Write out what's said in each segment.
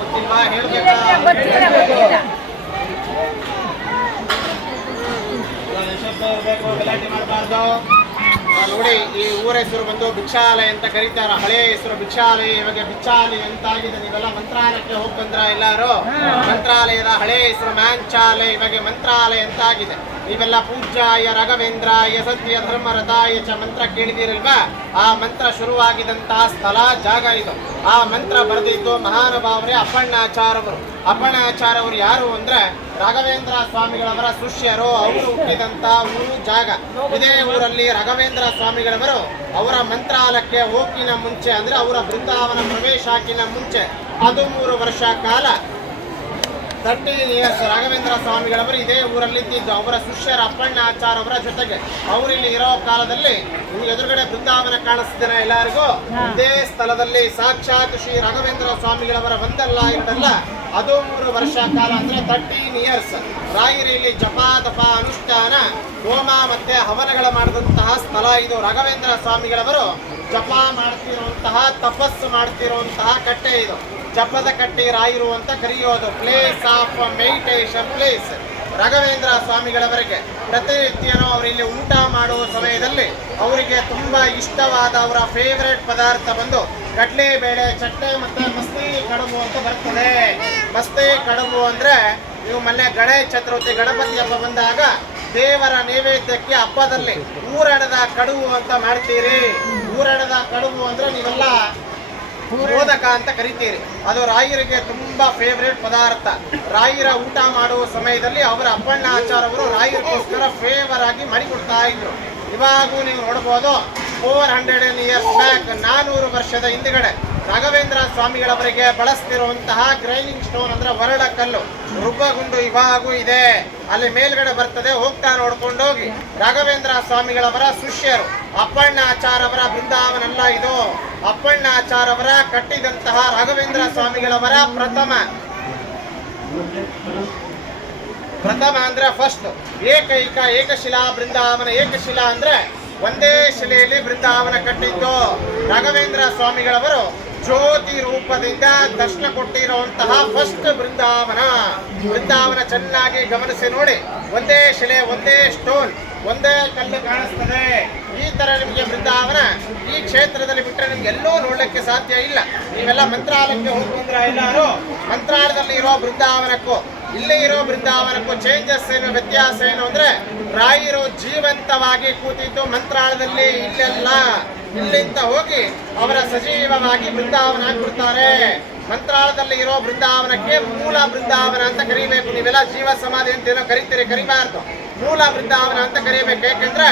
ಗೊತ್ತಿಲ್ವಾ? ಹೇಳ್ಬೇಕಾ? ಗಲಾಟೆ ಮಾಡಬಾರ್ದು. ನೋಡಿ, ಈ ಊರ ಹೆಸರು ಬಂದು ಭಿಕ್ಷಾಲಯ ಅಂತ ಕರೀತಾರ. ಹಳೆಯ ಹೆಸರು ಭಿಕ್ಷಾಲಯ, ಇವಾಗ ಬಿಚ್ಚಾಲಯ ಅಂತಾಗಿದೆ. ನೀವೆಲ್ಲ ಮಂತ್ರಾಲಯಕ್ಕೆ ಹೋಗಿ ಬಂದ್ರ ಎಲ್ಲಾರು? ಮಂತ್ರಾಲಯದ ಹಳೆಯ ಹೆಸರು ಮ್ಯಾಂಚಾಲಯ, ಇವಾಗ ಮಂತ್ರಾಲಯ ಅಂತ ಆಗಿದೆ. ನೀವೆಲ್ಲ ಪೂಜ್ಯಾಯ ರಾಘವೇಂದ್ರಾಯ ಸತ್ಯ ಧರ್ಮರಥಾಯ ಚ ಮಂತ್ರ ಕೇಳಿದಿರಲ್ವಾ? ಆ ಮಂತ್ರ ಶುರುವಾಗಿದಂತಹ ಸ್ಥಳ ಜಾಗ ಇದು. ಆ ಮಂತ್ರ ಬರೆದಿದ್ದು ಮಹಾನುಭಾವರೇ ಅಪ್ಪಣ್ಣಾಚಾರ್ಯವರು. ಅಪ್ಪಣ್ಣಾಚಾರ್ಯವರು ಯಾರು ಅಂದ್ರೆ ರಾಘವೇಂದ್ರ ಸ್ವಾಮಿಗಳವರ ಶಿಷ್ಯರು. ಅವರು ಹುಟ್ಟಿದಂತ ಊರು ಜಾಗ ಇದೇ ಊರಲ್ಲಿ. ರಾಘವೇಂದ್ರ ಸ್ವಾಮಿಗಳವರು ಅವರ ಮಂತ್ರಾಲಯಕ್ಕೆ ಹೋಗಿನ ಮುಂಚೆ ಅಂದ್ರೆ ಅವರ ಬೃಂದಾವನ ಪ್ರವೇಶ ಹಾಕಿನ ಮುಂಚೆ 13 ವರ್ಷ ಕಾಲ 13 ಇಯರ್ಸ್ ರಾಘವೇಂದ್ರ ಸ್ವಾಮಿಗಳವರು ಇದೇ ಊರಲ್ಲಿ ಇದ್ದಿದ್ದು. ಅವರ ಶಿಷ್ಯರ ಅಪ್ಪಣ್ಣಾಚಾರ್ಯ ಅವರ ಜೊತೆಗೆ ಅವರಿಲ್ಲಿ ಇರೋ ಕಾಲದಲ್ಲಿ ನಿಮ್ಗೆ ಎದುರುಗಡೆ ಬೃಂದಾವನ ಕಾಣಿಸ್ತಿದ್ದೇನೆ ಎಲ್ಲರಿಗೂ. ಇದೇ ಸ್ಥಳದಲ್ಲಿ ಸಾಕ್ಷಾತ್ ಶ್ರೀ ರಾಘವೇಂದ್ರ ಸ್ವಾಮಿಗಳವರ ಒಂದಲ್ಲ ಎರಡಲ್ಲ 13 ವರ್ಷ ಕಾಲ ಅಂದ್ರೆ 13 ಇಯರ್ಸ್ ರಾಯರಲ್ಲಿ ಜಪ ತಪ ಅನುಷ್ಠಾನ ಹೋಮ ಮತ್ತೆ ಹವನಗಳ ಮಾಡಿದಂತಹ ಸ್ಥಳ ಇದು. ರಾಘವೇಂದ್ರ ಸ್ವಾಮಿಗಳವರು ಜಪ ಮಾಡ್ತಿರುವಂತಹ ತಪಸ್ಸು ಮಾಡ್ತಿರುವಂತಹ ಕಟ್ಟೆ ಇದು. ಜಪದ ಕಟ್ಟೆ ರಾಯರು ಅಂತ ಕರೆಯೋದು. Place of meditation place. Raghavendra ಸ್ವಾಮಿಗಳವರಿಗೆ ಪ್ರತಿನಿತ್ಯನೂ ಅವರಿಲ್ಲಿ ಊಟ ಮಾಡುವ ಸಮಯದಲ್ಲಿ ಅವರಿಗೆ ತುಂಬಾ ಇಷ್ಟವಾದ ಅವರ ಫೇವರೇಟ್ ಪದಾರ್ಥ ಬಂದು ಕಡಲೆಬೇಳೆ ಚಟ್ಟೆ ಮತ್ತೆ ಮಸ್ತಿ ಕಡುಬು ಅಂತ ಬರ್ತದೆ. ಮಸ್ತಿ ಕಡುಬು ಅಂದ್ರೆ ನೀವು ಮೊನ್ನೆ ಗಣೇಶ ಚತುರ್ಥಿ ಗಣಪತಿ ಹಬ್ಬ ಬಂದಾಗ ದೇವರ ನೈವೇದ್ಯಕ್ಕೆ ಹಬ್ಬದಲ್ಲಿ ಊರಣದ ಕಡುಬು ಅಂತ ಮಾಡ್ತೀರಿ. ಊರಣದ ಕಡುಬು ಅಂದ್ರೆ ನೀವೆಲ್ಲ ಮೋದಕ ಅಂತ ಕರಿತೀರಿ. ಅದು ರಾಯರಿಗೆ ತುಂಬಾ ಫೇವರೇಟ್ ಪದಾರ್ಥ. ರಾಯರ ಊಟ ಮಾಡುವ ಸಮಯದಲ್ಲಿ ಅವರ ಅಪ್ಪಣ್ಣಾಚಾರ್ಯವರು ರಾಯರಿಗೋಸ್ಕರ ಫೇವರ್ ಆಗಿ ಮಾಡಿಕೊಡ್ತಾ ಇದ್ರು. ಇವಾಗೂ ನೀವು ನೋಡ್ಬೋದು 400 ಇಯರ್ಸ್ ಬ್ಯಾಕ್ 400 ವರ್ಷದ ಹಿಂದುಗಡೆ ರಾಘವೇಂದ್ರ ಸ್ವಾಮಿಗಳವರಿಗೆ ಬಳಸ್ತಿರುವಂತಹ ಗ್ರೈಂಡಿಂಗ್ ಸ್ಟೋನ್ ಅಂದ್ರೆ ಒರಳ ಕಲ್ಲು ರುಬ್ಬಗುಂಡು ಇವಾಗೂ ಇದೆ. ಅಲ್ಲಿ ಮೇಲ್ಗಡೆ ಬರ್ತದೆ, ಹೋಗ್ತಾ ನೋಡ್ಕೊಂಡೋಗಿ. ರಾಘವೇಂದ್ರ ಸ್ವಾಮಿಗಳವರ ಶಿಷ್ಯರು ಅಪ್ಪಣ್ಣಾಚಾರ್ಯವರ ಬೃಂದಾವನಲ್ಲ ಇದು. ಅಪ್ಪಣ್ಣಾಚಾರ್ಯವರ ಕಟ್ಟಿದಂತಹ ರಾಘವೇಂದ್ರ ಸ್ವಾಮಿಗಳವರ ಪ್ರಥಮ ಅಂದ್ರೆ ಫಸ್ಟ್ ಏಕಶಿಲಾ ಬೃಂದಾವನ. ಏಕಶಿಲಾ ಅಂದ್ರೆ ಒಂದೇ ಶಿಲೆಯಲ್ಲಿ ಬೃಂದಾವನ ಕಟ್ಟಿದ್ದು. ರಾಘವೇಂದ್ರ ಸ್ವಾಮಿಗಳವರು ಜ್ಯೋತಿ ರೂಪದಿಂದ ದರ್ಶನ ಕೊಟ್ಟಿರುವಂತಹ ಫಸ್ಟ್ ಬೃಂದಾವನ. ಚೆನ್ನಾಗಿ ಗಮನಿಸಿ ನೋಡಿ. ಒಂದೇ ಶಿಲೆ, ಒಂದೇ ಸ್ಟೋನ್, ಒಂದೇ ಕಲ್ಲು ಕಾಣಿಸ್ತದೆ. ಈ ತರ ನಿಮಗೆ ಬೃಂದಾವನ ಈ ಕ್ಷೇತ್ರದಲ್ಲಿ ಬಿಟ್ಟರೆ ನಿಮ್ಗೆ ಎಲ್ಲೋ ನೋಡ್ಲಿಕ್ಕೆ ಸಾಧ್ಯ ಇಲ್ಲ. ನೀವೆಲ್ಲ ಮಂತ್ರಾಲಯಕ್ಕೆ ಹೋಗ್ಬಂದ್ರ ಎಲ್ಲಾರು? ಮಂತ್ರಾಲಯದಲ್ಲಿ ಇರೋ ಬೃಂದಾವನಕ್ಕೂ ಇಲ್ಲಿ ಇರೋ ಬೃಂದಾವನಕ್ಕೂ ಚೇಂಜಸ್ ಏನು, ವ್ಯತ್ಯಾಸ ಏನು ಅಂದ್ರೆ ರಾಯರು ಜೀವಂತವಾಗಿ ಕೂತಿದ್ದು ಮಂತ್ರಾಲಯದಲ್ಲಿ, ಇಲ್ಲೆಲ್ಲ ಇಲ್ಲಿಂದ ಹೋಗಿ ಅವರ ಸಜೀವವಾಗಿ ಬೃಂದಾವನ ಆಗ್ಬಿಡ್ತಾರೆ. ಮಂತ್ರಾಲಯದಲ್ಲಿ ಇರೋ ಬೃಂದಾವನಕ್ಕೆ ಮೂಲ ಬೃಂದಾವನ ಅಂತ ಕರಿಬೇಕು. ನೀವೆಲ್ಲ ಜೀವ ಸಮಾಧಿ ಅಂತ ಏನೋ ಕರಿತೀರಿ, ಕರಿಬಾರ್ದು. ಮೂಲ ಬೃಂದಾವನ ಅಂತ ಕರಿಬೇಕು. ಯಾಕೆಂದ್ರೆ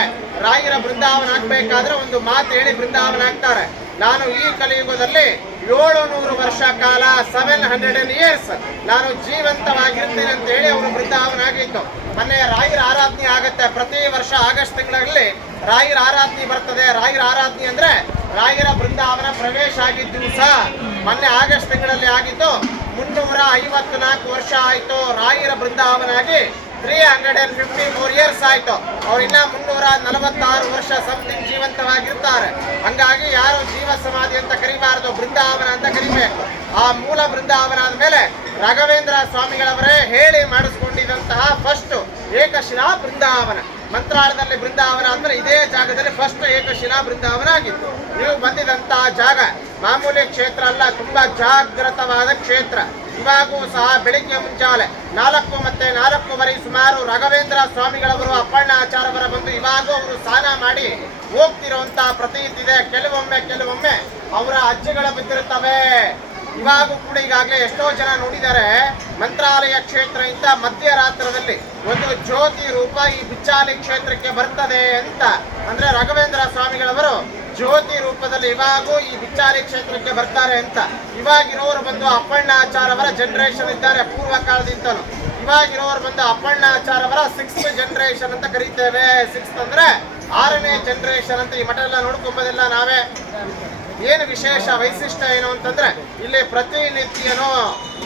ರಾಯರ ಬೃಂದಾವನ ಆಗ್ಬೇಕಾದ್ರೆ ಒಂದು ಮಾತು ಹೇಳಿ ಬೃಂದಾವನ ಆಗ್ತಾರೆ. ನಾನು ಈ ಕಲಿಯುಗದಲ್ಲಿ 700 ವರ್ಷ ಕಾಲ 700 ಇಯರ್ಸ್ ನಾನು ಜೀವಂತವಾಗಿರ್ತೇನೆ ಅಂತ ಹೇಳಿ ಅವರು ಬೃಂದಾವನ ಆಗಿತ್ತು. ಮೊನ್ನೆ ರಾಯರ ಆರಾಧನೆ ಆಗತ್ತೆ. ಪ್ರತಿ ವರ್ಷ ಆಗಸ್ಟ್ ತಿಂಗಳಲ್ಲಿ ರಾಯರ ಆರಾಧನೆ ಬರ್ತದೆ. ರಾಯರ ಆರಾಧನೆ ಅಂದ್ರೆ ರಾಯರ ಬೃಂದಾವನ ಪ್ರವೇಶ ಆಗಿದ್ದ ದಿವಸ ಮೊನ್ನೆ ಆಗಸ್ಟ್ ತಿಂಗಳಲ್ಲಿ ಆಗಿದ್ದು. 354 ವರ್ಷ ಆಯ್ತು ರಾಯರ ಬೃಂದಾವನ ಆಗಿ. 354 ಇಯರ್ಸ್ ಆಯ್ತು. ಅವ್ರಿನ್ನ 346 ವರ್ಷ ಸಮಥಿಂಗ್ ಜೀವಂತವಾಗಿರ್ತಾರೆ. ಹಂಗಾಗಿ ಯಾರು ಜೀವ ಸಮಾಧಿ ಅಂತ ಕರಿಬಾರದು, ಬೃಂದಾವನ ಅಂತ ಕರಿಬೇಕು. ಆ ಮೂಲ ಬೃಂದಾವನ ಆದ್ಮೇಲೆ ರಾಘವೇಂದ್ರ ಸ್ವಾಮಿಗಳವರೇ ಹೇಳಿ ಮಾಡಿಸ್ಕೊಂಡಿದಂತಹ ಫಸ್ಟ್ ಏಕಶಿಲಾ ಬೃಂದಾವನ. ಮಂತ್ರಾಲಯದಲ್ಲಿ ಬೃಂದಾವನ ಅಂದ್ರೆ ಇದೇ ಜಾಗದಲ್ಲಿ ಫಸ್ಟ್ ಏಕಶಿಲಾ ಬೃಂದಾವನ ಆಗಿತ್ತು. ನೀವು ಬಂದಿದಂತಹ ಜಾಗ ಮಾಮೂಲಿ ಕ್ಷೇತ್ರ ಅಲ್ಲ, ತುಂಬಾ ಜಾಗೃತವಾದ ಕ್ಷೇತ್ರ. ಇವಾಗೂ ಸಹ ಬೆಳಿಗ್ಗೆ ಮುಂಜಾನೆ 4 ಮತ್ತೆ 4:15 ಸುಮಾರು ರಾಘವೇಂದ್ರ ಸ್ವಾಮಿಗಳವರು ಅಪ್ಪಣ್ಣಾಚಾರ್ಯವರ ಬಂದು ಇವಾಗೂ ಅವರು ಸ್ನಾನ ಮಾಡಿ ಹೋಗ್ತಿರುವಂತಹ ಪ್ರತೀತಿ ಇದೆ. ಕೆಲವೊಮ್ಮೆ ಅವರ ಅಜ್ಜಿಗಳ ಬಿದ್ದಿರುತ್ತವೆ. ಇವಾಗೂ ಕೂಡ ಈಗಾಗಲೇ ಎಷ್ಟೋ ಜನ ನೋಡಿದ್ದಾರೆ. ಮಂತ್ರಾಲಯ ಕ್ಷೇತ್ರ ಇಂದ ಮಧ್ಯರಾತ್ರದಲ್ಲಿ ಒಂದು ಜ್ಯೋತಿ ರೂಪ ಈ ಬಿಚ್ಚಾಲಿ ಕ್ಷೇತ್ರಕ್ಕೆ ಬರ್ತದೆ ಅಂತ ಅಂದ್ರೆ ರಾಘವೇಂದ್ರ ಸ್ವಾಮಿಗಳವರು ಜ್ಯೋತಿ ರೂಪದಲ್ಲಿ ಇವಾಗೂ ಈ ಬಿಚ್ಚಾಲಿ ಕ್ಷೇತ್ರಕ್ಕೆ ಬರ್ತಾರೆ ಅಂತ. ಇವಾಗಿರೋರು ಬಂದು ಅಪ್ಪಣ್ಣಾಚಾರ್ಯವರ ಜನರೇಷನ್ ಇದ್ದಾರೆ ಪೂರ್ವ ಕಾಲದಿಂದಲೂ. ಇವಾಗಿರೋರು ಬಂದು ಅಪ್ಪಣ್ಣಾಚಾರ್ಯವರ 6th ಜನರೇಷನ್ ಅಂತ ಕರೀತೇವೆ. 6th ಅಂದ್ರೆ 6ನೇ ಜನರೇಷನ್ ಅಂತ. ಈ ಮಠ ಎಲ್ಲ ನೋಡ್ಕೊಂಬೋದಿಲ್ಲ ನಾವೇ. ಏನು ವಿಶೇಷ ವೈಶಿಷ್ಟ್ಯ ಏನು ಅಂತಂದ್ರೆ ಇಲ್ಲಿ ಪ್ರತಿನಿತ್ಯನೂ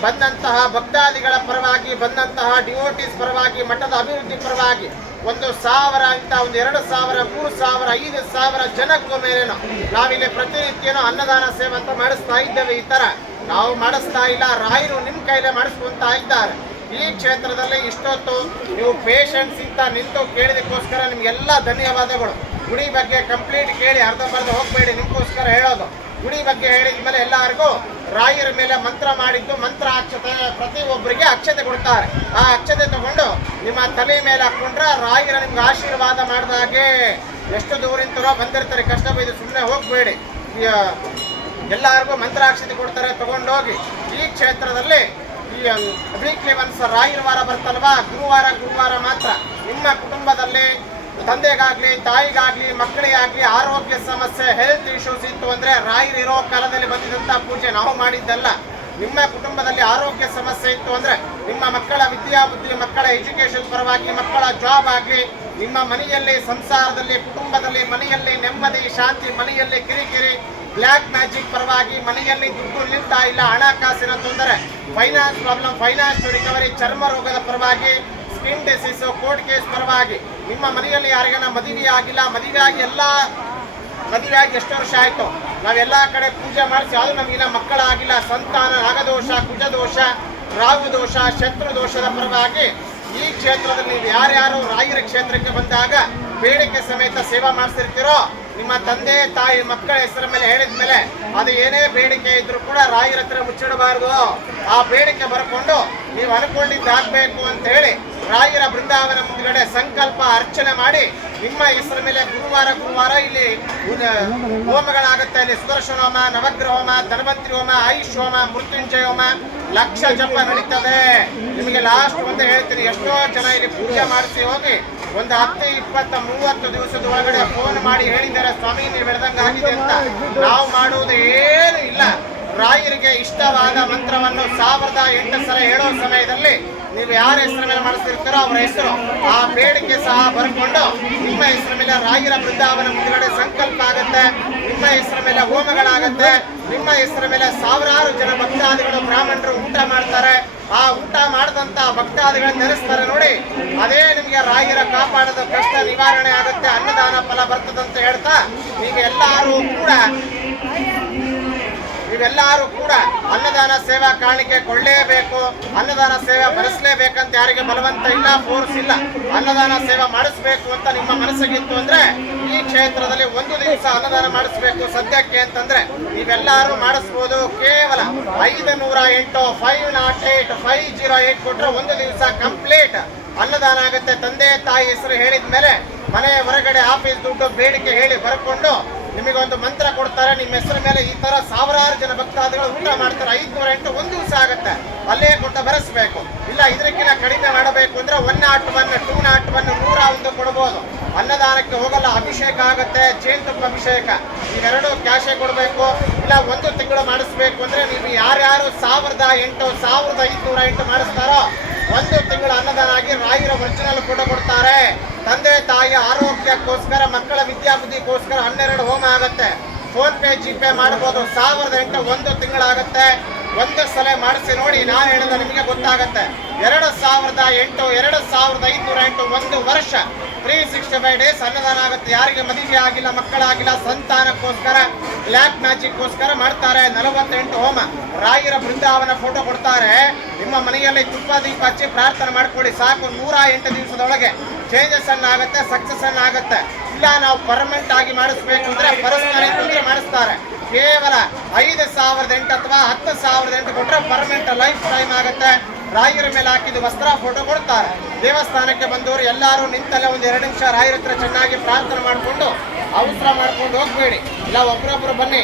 ಬಂದಂತಹ ಭಕ್ತಾದಿಗಳ ಪರವಾಗಿ, ಬಂದಂತಹ ಡಿವೋಟೀಸ್ ಪರವಾಗಿ, ಮಠದ ಅಭಿವೃದ್ಧಿ ಪರವಾಗಿ 1,000 ಅಂತ 2,000, 3,000, 5,000 ಜನಕ್ಕೂ ಮೇಲೇನೋ ನಾವಿಲ್ಲಿ ಪ್ರತಿನಿತ್ಯನೂ ಅನ್ನದಾನ ಸೇವೆ ಅಂತ ಮಾಡಿಸ್ತಾ ಇದ್ದೇವೆ. ಈ ತರ ನಾವು ಮಾಡಿಸ್ತಾ ಇಲ್ಲ, ರಾಯರು ನಿಮ್ಮ ಕೈಲೇ ಮಾಡಿಸ್ಕೊಂತ ಇದ್ದಾರೆ. ಈ ಕ್ಷೇತ್ರದಲ್ಲಿ ಇಷ್ಟೊತ್ತು ನೀವು ಪೇಷನ್ಸ್ ಇಂತ ನಿಂತು ಕೇಳಿದಕ್ಕೋಸ್ಕರ ನಿಮ್ಗೆಲ್ಲ ಧನ್ಯವಾದಗಳು. ಗುಡಿ ಬಗ್ಗೆ ಕಂಪ್ಲೀಟ್ ಕೇಳಿ ಅರ್ಧಂಬರ್ಧ ಹೋಗ್ಬೇಡಿ, ನಿಮ್ಗೋಸ್ಕರ ಹೇಳೋದು. ಗುಡಿ ಬಗ್ಗೆ ಹೇಳಿದ ಮೇಲೆ ಎಲ್ಲರಿಗೂ ರಾಯರ ಮೇಲೆ ಮಂತ್ರ ಮಾಡಿದ್ದು, ಮಂತ್ರ ಅಕ್ಷತೆ ಪ್ರತಿಯೊಬ್ಬರಿಗೆ ಅಕ್ಷತೆ ಕೊಡ್ತಾರೆ. ಆ ಅಕ್ಷತೆ ತಗೊಂಡು ನಿಮ್ಮ ತಲೆ ಮೇಲೆ ಹಾಕೊಂಡ್ರೆ ರಾಯರ ನಿಮ್ಗೆ ಆಶೀರ್ವಾದ ಮಾಡಿದಾಗೆ. ಎಷ್ಟು ದೂರಿಂತರೋ ಬಂದಿರ್ತಾರೆ, ಕಷ್ಟ ಬೈದು ಸುಮ್ಮನೆ ಹೋಗ್ಬೇಡಿ. ಎಲ್ಲರಿಗೂ ಮಂತ್ರಾಕ್ಷತೆ ಕೊಡ್ತಾರೆ, ತಗೊಂಡೋಗಿ. ಈ ಕ್ಷೇತ್ರದಲ್ಲಿ ಈ ವೀಕ್ಲಿ ಒನ್ಸ್ ರಾಯರ ವಾರ ಬರ್ತಲ್ವಾ, ಗುರುವಾರ ಮಾತ್ರ ನಿಮ್ಮ ಕುಟುಂಬದಲ್ಲಿ ತಂದೆಗಾಗ್ಲಿ ತಾಯಿಗಾಗ್ಲಿ ಮಕ್ಕಳಿಗಾಗ್ಲಿ ಆರೋಗ್ಯ ಸಮಸ್ಯೆ ಹೆಲ್ತ್ ಇಶ್ಯೂಸ್ ಇತ್ತು ಅಂದ್ರೆ ರಾಯರು ಇರೋ ಕಾಲದಲ್ಲಿ ಬಂದಿದಂತ ಪೂಜೆ ನಾವು ಮಾಡಿದ್ದಲ್ಲ. ನಿಮ್ಮ ಕುಟುಂಬದಲ್ಲಿ ಆರೋಗ್ಯ ಸಮಸ್ಯೆ ಇತ್ತು ಅಂದ್ರೆ ನಿಮ್ಮ ಮಕ್ಕಳ ವಿದ್ಯಾಬುದ್ಧಿ, ಮಕ್ಕಳ ಎಜುಕೇಶನ್ ಪರವಾಗಿ, ಮಕ್ಕಳ ಜಾಬ್ ಆಗ್ಲಿ, ನಿಮ್ಮ ಮನೆಯಲ್ಲಿ ಸಂಸಾರದಲ್ಲಿ ಕುಟುಂಬದಲ್ಲಿ ಮನೆಯಲ್ಲಿ ನೆಮ್ಮದಿ ಶಾಂತಿ, ಮನೆಯಲ್ಲಿ ಕಿರಿಕಿರಿ, ಬ್ಲ್ಯಾಕ್ ಮ್ಯಾಜಿಕ್ ಪರವಾಗಿ, ಮನೆಯಲ್ಲಿ ದುಡ್ಡು ನಿಲ್ತಾ ಇಲ್ಲ, ಹಣಕಾಸಿನ ತೊಂದರೆ, ಫೈನಾನ್ಸ್ ಪ್ರಾಬ್ಲಮ್, ಫೈನಾನ್ಸ್ ರಿಕವರಿ, ಚರ್ಮ ರೋಗದ ಪರವಾಗಿ, ಸ್ಕಿನ್ ಡಿಸೀಸ್, ಕೋರ್ಟ್ ಕೇಸ್ ಪರವಾಗಿ, ನಿಮ್ಮ ಮನೆಯಲ್ಲಿ ಯಾರಿಗಾನ ಮದುವೆ ಆಗಿಲ್ಲ, ಮದುವೆಯಾಗಿ ಎಷ್ಟು ವರ್ಷ ಆಯ್ತು, ನಾವೆಲ್ಲ ಕಡೆ ಪೂಜೆ ಮಾಡಿಸಿ ಅದು ನಮಗಿನ ಮಕ್ಕಳಾಗಿಲ್ಲ, ಸಂತಾನ ನಾಗದೋಷ, ಕುಜದೋಷ, ರಾಹು ದೋಷ, ಶತ್ರು ದೋಷದ ಪರವಾಗಿ ಈ ಕ್ಷೇತ್ರದಲ್ಲಿ ನೀವು ಯಾರ್ಯಾರು ರಾಯರ ಕ್ಷೇತ್ರಕ್ಕೆ ಬಂದಾಗ ಬೇಡಿಕೆ ಸಮೇತ ಸೇವಾ ಮಾಡಿಸಿರ್ತೀರೋ, ನಿಮ್ಮ ತಂದೆ ತಾಯಿ ಮಕ್ಕಳ ಹೆಸರ ಮೇಲೆ ಹೇಳಿದ ಮೇಲೆ ಅದು ಏನೇ ಬೇಡಿಕೆ ಇದ್ರೂ ಕೂಡ ರಾಯರ ಹತ್ರ ಮುಚ್ಚಿಡಬಾರ್ದು. ಆ ಬೇಡಿಕೆ ಬರ್ಕೊಂಡು ನೀವು ಅನ್ಕೊಂಡಿದ್ದಾಗಬೇಕು ಅಂತ ಹೇಳಿ ರಾಯರ ಬೃಂದಾವನ ಮುಂದ್ಗಡೆ ಸಂಕಲ್ಪ ಅರ್ಚನೆ ಮಾಡಿ ನಿಮ್ಮ ಹೆಸರ ಮೇಲೆ ಗುರುವಾರ ಇಲ್ಲಿ ಹೋಮಗಳಾಗುತ್ತೆ. ಇಲ್ಲಿ ಸುದರ್ಶನ ಹೋಮ, ನವಗ್ರಹ ಹೋಮ, ಧನ್ವಂತರಿ ಹೋಮ, ಆಯುಷ್ ಹೋಮ, ಮೃತ್ಯುಂಜಯ ಹೋಮ, ಲಕ್ಷ ಜಪ ನಡೀತದೆ. ನಿಮಗೆ ಲಾಸ್ಟ್ ಒಂದು ಹೇಳ್ತೀನಿ, ಎಷ್ಟೋ ಜನ ಇಲ್ಲಿ ಪೂಜೆ ಮಾಡಿಸಿ ಹೋಗಿ ಒಂದು 10, 20, 30 ದಿವಸದ ಒಳಗಡೆ ಫೋನ್ ಮಾಡಿ ಹೇಳಿದ್ದಾರೆ, ಸ್ವಾಮಿ ನೀವು ಹೇಳ್ದಂಗೆ ಆಗಿದೆ ಅಂತ. ನಾವು ಮಾಡುವುದು ಏನು ಇಲ್ಲ. ರಾಯರಿಗೆ ಇಷ್ಟವಾದ ಮಂತ್ರವನ್ನು 1008 ಸಲ ಹೇಳೋ ಸಮಯದಲ್ಲಿ ನೀವು ಯಾರ ಹೆಸರ ಮೇಲೆ ಮಾಡಿಸ್ತಿರ್ತೀರೋ ಅವರ ಹೆಸರು, ಆ ಬೇಡಿಕೆ ಸಹ ಬರ್ಕೊಂಡು ನಿಮ್ಮ ಹೆಸರ ಮೇಲೆ ರಾಯರ ಬೃಂದಾವನ ಮುಂದ್ಗಡೆ ಸಂಕಲ್ಪ ಆಗುತ್ತೆ, ನಿಮ್ಮ ಹೆಸರ ಮೇಲೆ ಹೋಮಗಳಾಗತ್ತೆ, ನಿಮ್ಮ ಹೆಸರ ಮೇಲೆ ಸಾವಿರಾರು ಜನ ಭಕ್ತಾದಿಗಳು ಬ್ರಾಹ್ಮಣರು ಊಟ ಮಾಡ್ತಾರೆ. ಆ ಊಟ ಮಾಡಿದಂತ ಭಕ್ತಾದಿಗಳನ್ನ ನೆನೆಸ್ತಾರೆ ನೋಡಿ, ಅದೇ ನಿಮಗೆ ರಾಯರ ಕಾಪಾಡದ ಕಷ್ಟ ನಿವಾರಣೆ ಆಗುತ್ತೆ, ಅನ್ನದಾನ ಫಲ ಬರ್ತದಂತ ಹೇಳ್ತಾ ನೀವೆಲ್ಲರೂ ಕೂಡ ಅನ್ನದಾನ ಸೇವಾ ಕಾಣಿಕೆ ಕೊಳ್ಳೇಬೇಕು. ಅನ್ನದಾನ ಸೇವೆ ಭರಿಸಲೇಬೇಕಂತ ಯಾರಿಗೆ ಬಲವಂತ ಇಲ್ಲ, ಫೋರ್ಸ್ ಇಲ್ಲ. ಅನ್ನದಾನ ಸೇವೆ ಮಾಡಿಸ್ಬೇಕು ಅಂತ ನಿಮ್ಮ ಮನಸ್ಸಿಗಿತ್ತು ಅಂದ್ರೆ ಈ ಕ್ಷೇತ್ರದಲ್ಲಿ ಒಂದು ದಿವಸ ಅನ್ನದಾನ ಮಾಡಿಸ್ಬೇಕು ಸದ್ಯಕ್ಕೆ ಅಂತಂದ್ರೆ ನೀವೆಲ್ಲರೂ ಮಾಡಿಸ್ಬೋದು. ಕೇವಲ 508 508 508 ಕೊಟ್ರೆ ಒಂದು ದಿವಸ ಕಂಪ್ಲೀಟ್ ಅನ್ನದಾನ ಆಗುತ್ತೆ. ತಂದೆ ತಾಯಿ ಹೆಸರು ಹೇಳಿದ ಮೇಲೆ ಮನೆ ಹೊರಗಡೆ ಆಫೀಸ್ ದುಡ್ಡು ಬೇಡಿಕೆ ಹೇಳಿ ಬರ್ಕೊಂಡು ನಿಮಗೊಂದು ಮಂತ್ರ ಕೊಡ್ತಾರೆ. ನಿಮ್ಮ ಹೆಸರ ಮೇಲೆ ಈ ತರ ಸಾವಿರಾರು ಜನ ಭಕ್ತಾದಿಗಳು ಊಟ ಮಾಡ್ತಾರೆ. 508 ಒಂದು ದಿವಸ ಆಗುತ್ತೆ, ಅಲ್ಲೇ ಕೊಟ್ಟು ಬರೆಸ್ಬೇಕು. ಇಲ್ಲ ಇದಕ್ಕಿಂತ ಕಡಿಮೆ ಮಾಡಬೇಕು ಅಂದ್ರೆ 101 201 101 ಕೊಡ್ಬೋದು. ಅನ್ನದಾನಕ್ಕೆ ಹೋಗಲ್ಲ, ಅಭಿಷೇಕ ಆಗುತ್ತೆ, ಜೇನುತುಪ್ಪ ಅಭಿಷೇಕ, ಇವೆರಡು ಕ್ಯಾಶೇ ಕೊಡಬೇಕು. ಇಲ್ಲ ಒಂದು ತಿಂಗಳು ಮಾಡಿಸ್ಬೇಕು ಅಂದ್ರೆ ನೀವು ಯಾರ್ಯಾರು 1008 1508 ಮಾಡಿಸ್ತಾರೋ ಒಂದು ತಿಂಗಳ ಅನ್ನದಾನ ಆಗಿ ರಾಯರ ಒರಿಜಿನಲ್ ಫೋಟೋ ಕೊಡ್ತಾರೆ. ತಂದೆ ತಾಯಿಯ ಆರೋಗ್ಯಕ್ಕೋಸ್ಕರ, ಮಕ್ಕಳ ವಿದ್ಯಾಬುದ್ಧಿಗೋಸ್ಕರ 12 ಹೋಮ ಆಗುತ್ತೆ. ಫೋನ್ ಪೇ ಜಿಪೇ ಮಾಡಬಹುದು. 1008 ಒಂದು ತಿಂಗಳಾಗುತ್ತೆ. ಒಂದು ಸಲ ಮಾಡಿಸಿ ನೋಡಿ, ನಾನು ಹೇಳಿದ ನಿಮಗೆ ಗೊತ್ತಾಗತ್ತೆ. 2008 2508 ಒಂದು ವರ್ಷ 365 ಡೇಸ್ ಅನ್ನದಾನ ಆಗುತ್ತೆ. ಯಾರಿಗೆ ಮದುವೆ ಆಗಿಲ್ಲ, ಮಕ್ಕಳಾಗಿಲ್ಲ, ಸಂತಾನಕ್ಕೋಸ್ಕರ, ಬ್ಲ್ಯಾಕ್ ಮ್ಯಾಜಿಕ್ಗೋಸ್ಕರ ಮಾಡ್ತಾರೆ. 48 ಹೋಮ ರಾಯರ ಬೃಂದಾವನ ಫೋಟೋ ಕೊಡ್ತಾರೆ. ನಿಮ್ಮ ಮನೆಯಲ್ಲಿ ತುಪ್ಪ ದೀಪ ಹಚ್ಚಿ ಪ್ರಾರ್ಥನೆ ಮಾಡ್ಕೊಳ್ಳಿ ಸಾಕು. 108 ದಿವಸದೊಳಗೆ ಚೇಂಜಸ್ ಆಗುತ್ತೆ, ಸಕ್ಸಸ್ ಆಗುತ್ತೆ. ಇಲ್ಲ ನಾವು ಪರ್ಮನೆಂಟ್ ಆಗಿ ಮಾಡಿಸ್ಬೇಕು ಅಂದ್ರೆ ಪರ್ಸನಲ್ ಮಾಡಿಸ್ತಾರೆ. ಕೇವಲ 5008 ಅಥವಾ 10,008 ಕೊಟ್ಟರೆ ಪರ್ಮನೆಂಟ್ ಲೈಫ್ ಟೈಮ್ ಆಗುತ್ತೆ. ರಾಯರ ಮೇಲೆ ಹಾಕಿದ್ದು ವಸ್ತ್ರ ಫೋಟೋ ಕೊಡ್ತಾರೆ. ದೇವಸ್ಥಾನಕ್ಕೆ ಬಂದವರು ಎಲ್ಲರೂ ನಿಂತಲ್ಲೇ ಒಂದು 2 ನಿಮಿಷ ರಾಯರ ಹತ್ರ ಚೆನ್ನಾಗಿ ಪ್ರಾರ್ಥನೆ ಮಾಡಿಕೊಂಡು ಅವಸರ ಮಾಡ್ಕೊಂಡು ಹೋಗ್ಬೇಡಿ. ಇಲ್ಲ ಒಬ್ಬರೊಬ್ಬರು ಬನ್ನಿ.